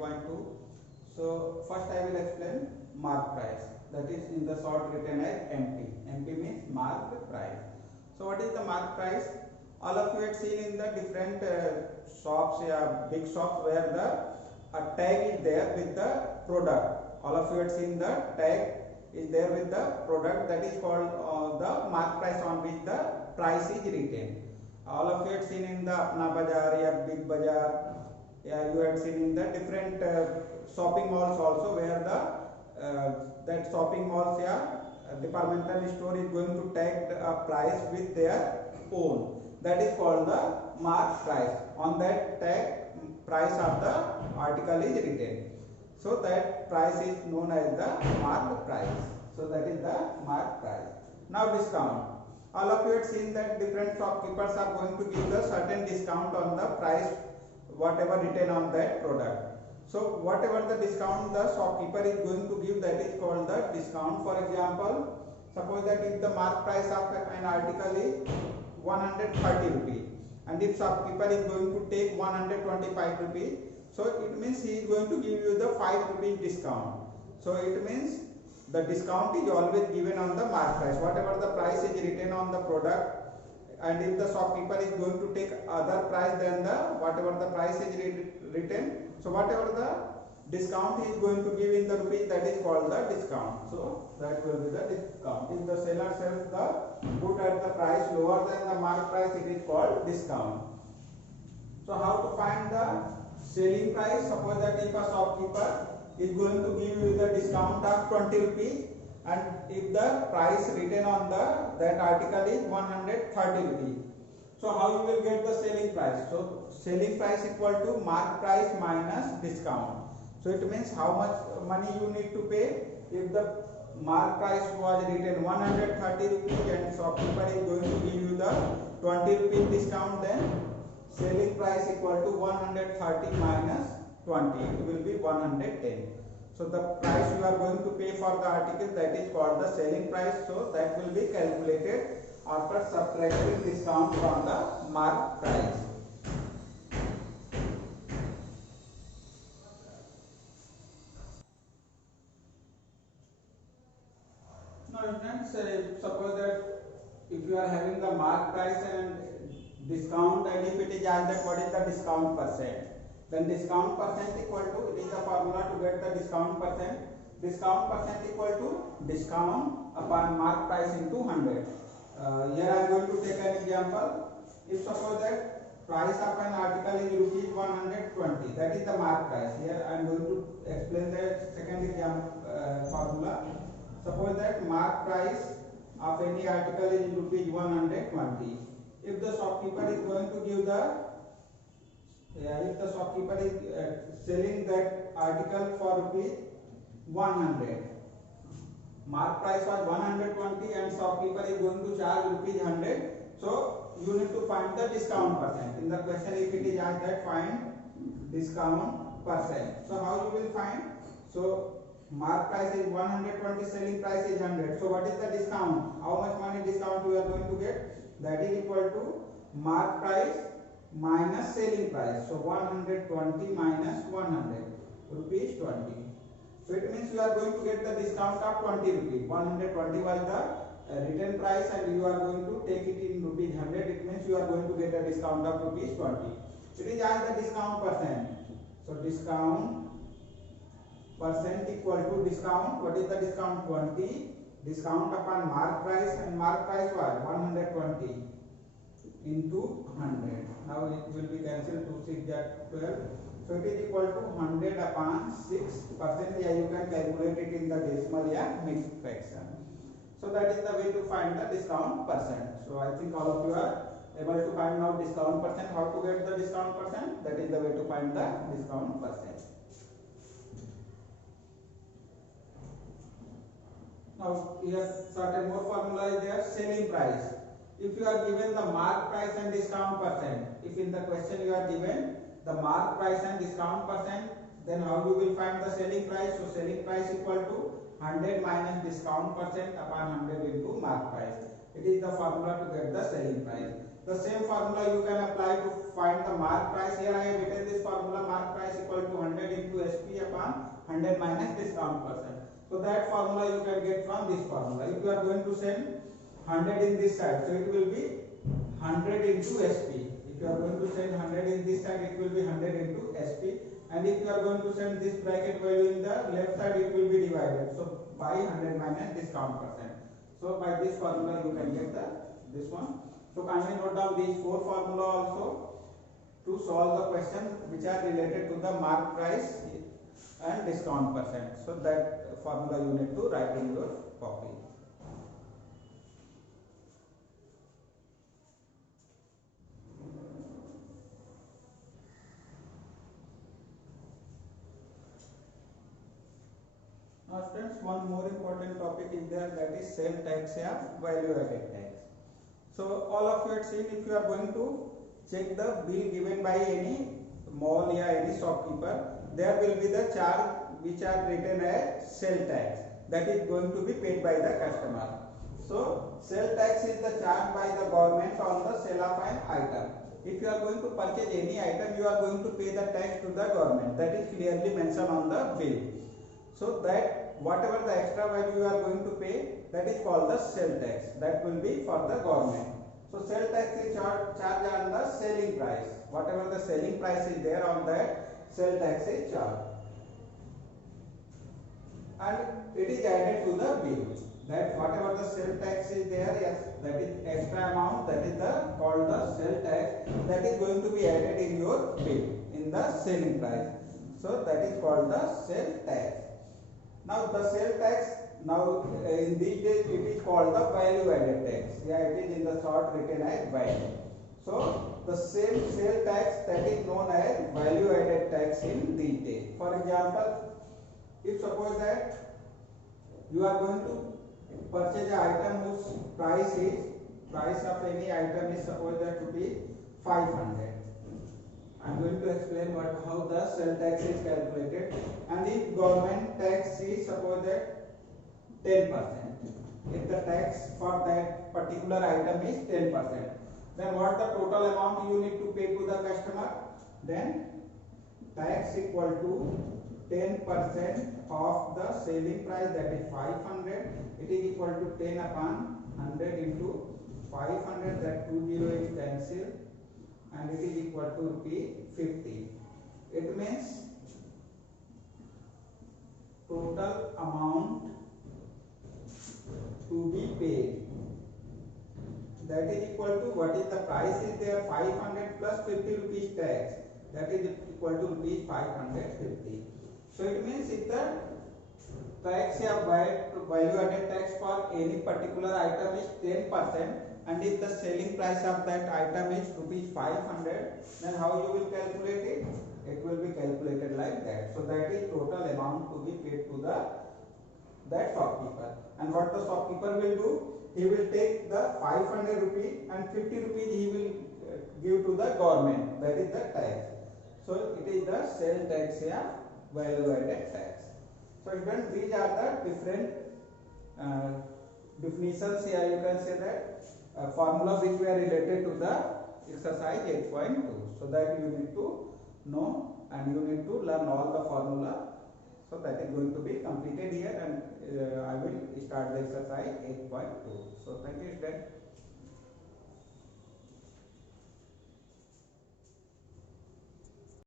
8.2. So first I will explain mark price, that is in the short written as MP. MP means mark price. So what is the mark price? All of you had seen in the different shops, big shops, where the tag is there with the product. All of you had seen the tag is there with the product, that is called the mark price, on which the price is written. All of you had seen in the Apna Bazaar or Big Bazaar. You had seen in the different shopping malls also, where the that shopping malls departmental store is going to tag a price with their own. That is called the mark price. On that tag, price of the article is written. So that price is known as the mark price. So that is the mark price. Now discount. All of you had seen that different shopkeepers are going to give the certain discount on the price whatever written on that product. So whatever the discount the shopkeeper is going to give, that is called the discount. For example, suppose that if the mark price of an article is 130 rupees, and if shopkeeper is going to take 125 rupees, so it means he is going to give you the 5 rupees discount. So it means the discount is always given on the mark price, whatever the price is written on the product. And if the shopkeeper is going to take other price than the whatever the price is written, so whatever the discount he is going to give in the rupees, that is called the discount. So that will be the discount. If the seller sells the good at the price lower than the mark price, it is called discount. So how to find the selling price? Suppose that if a shopkeeper is going to give you the discount of 20 rupees, and if the price written on that article is 130 rupees, so how you will get the selling price? So selling price equal to mark price minus discount. So it means how much money you need to pay. If the mark price was written 130 rupees and shopkeeper is going to give you the 20 rupees discount, then selling price equal to 130 minus 20, it will be 110. So the price you are going to pay for the article, that is called the selling price. So that will be calculated after subtracting discount from the mark price. Now students, suppose that if you are having the mark price and discount, and if it is asked that what is the discount percent, then discount percent equal to, it is the formula to get the discount percent. Discount percent equal to discount upon mark price into 100. Here I am going to take an example. If suppose that price of an article is rupees 120, that is the mark price. Here I am going to explain the second example formula. Suppose that mark price of any article is rupees 120. If the shopkeeper is going to give the if the shopkeeper is selling that article for rupees 100, mark price was 120 and shopkeeper is going to charge rupees 100, so you need to find the discount percent. In the question if it is asked that find discount percent, so how you will find? So mark price is 120, selling price is 100, so what is the discount? How much money discount you are going to get? That is equal to mark price minus selling price. So 120 minus 100, rupees 20. So it means you are going to get the discount of 20 rupees. 120 was the written price and you are going to take it in rupees 100. It means you are going to get a discount of rupees 20. It is as the discount percent. So discount percent equal to discount. What is the discount? 20. Discount upon mark price, and mark price was 120 into 100. Now it will be cancelled. 2 6 that 12. So it is equal to 100 upon 6%. Yeah, you can calculate it in the decimal mixed fraction. So that is the way to find the discount percent. So I think all of you are able to find now discount percent. How to get the discount percent? That is the way to find the discount percent. Now here certain more formula is there. Selling price. If you are given the mark price and discount percent, if in the question you are given the mark price and discount percent, then how you will find the selling price? So selling price equal to 100 minus discount percent upon 100 into mark price. It is the formula to get the selling price. The same formula you can apply to find the mark price. Here I have written this formula, mark price equal to 100 into SP upon 100 minus discount percent. So that formula you can get from this formula. If you are going to send 100 in this side, so it will be 100 into SP. If you are going to send 100 in this side, it will be 100 into SP. And if you are going to send this bracket value in the left side, it will be divided. So by 100 minus discount percent. So by this formula you can get this one. So kindly note down these four formula also to solve the question which are related to the mark price and discount percent. So that formula you need to write in your copy. Now students, one more important topic is there, that is sale tax or value added tax. So all of you had seen, if you are going to check the bill given by any mall or any shopkeeper, there will be the charge which are written as sale tax, that is going to be paid by the customer. So sale tax is the charge by the government on the sale of an item. If you are going to purchase any item, you are going to pay the tax to the government. That is clearly mentioned on the bill. So that whatever the extra value you are going to pay, that is called the sale tax. That will be for the government. So sale tax is charged on the selling price. Whatever the selling price is there, on that sale tax is charged. And it is added to the bill. That whatever the sale tax is there, yes, that is extra amount, that is called the sale tax, that is going to be added in your bill in the selling price. So that is called the sale tax. Now the sale tax, now in these days it is called the value added tax. Yeah, it is in the short written as value. So the same sale tax, that is known as value added tax in these days. For example, if suppose that you are going to purchase an item whose price of any item is suppose that to be 500. I am going to explain how the sale tax is calculated. And if government tax is suppose that 10%, if the tax for that particular item is 10%, then what the total amount you need to pay to the customer? Then tax equal to 10% of the selling price, that is 500. It is equal to 10 upon 100 into 500, that 20 is cancelled, and it is equal to rupee 50. It means total amount to be paid, that is equal to what is the price is there, 500 plus 50 rupees tax, that is equal to rupees 550. So it means if the tax or value added tax for any particular item is 10%, and if the selling price of that item is rupees 500, then how you will calculate it? It will be calculated like that. So that is total amount to be paid to that shopkeeper. And what the shopkeeper will do? He will take the 500 rupees and 50 rupees he will give to the government. That is the tax. So it is the sale tax or value added tax. So even these are the different definitions here. You can say that formulas which were related to the exercise 8.2. So that you need to know and you need to learn all the formula. So that is going to be completed here, and I will start the exercise 8.2. So thank you, students.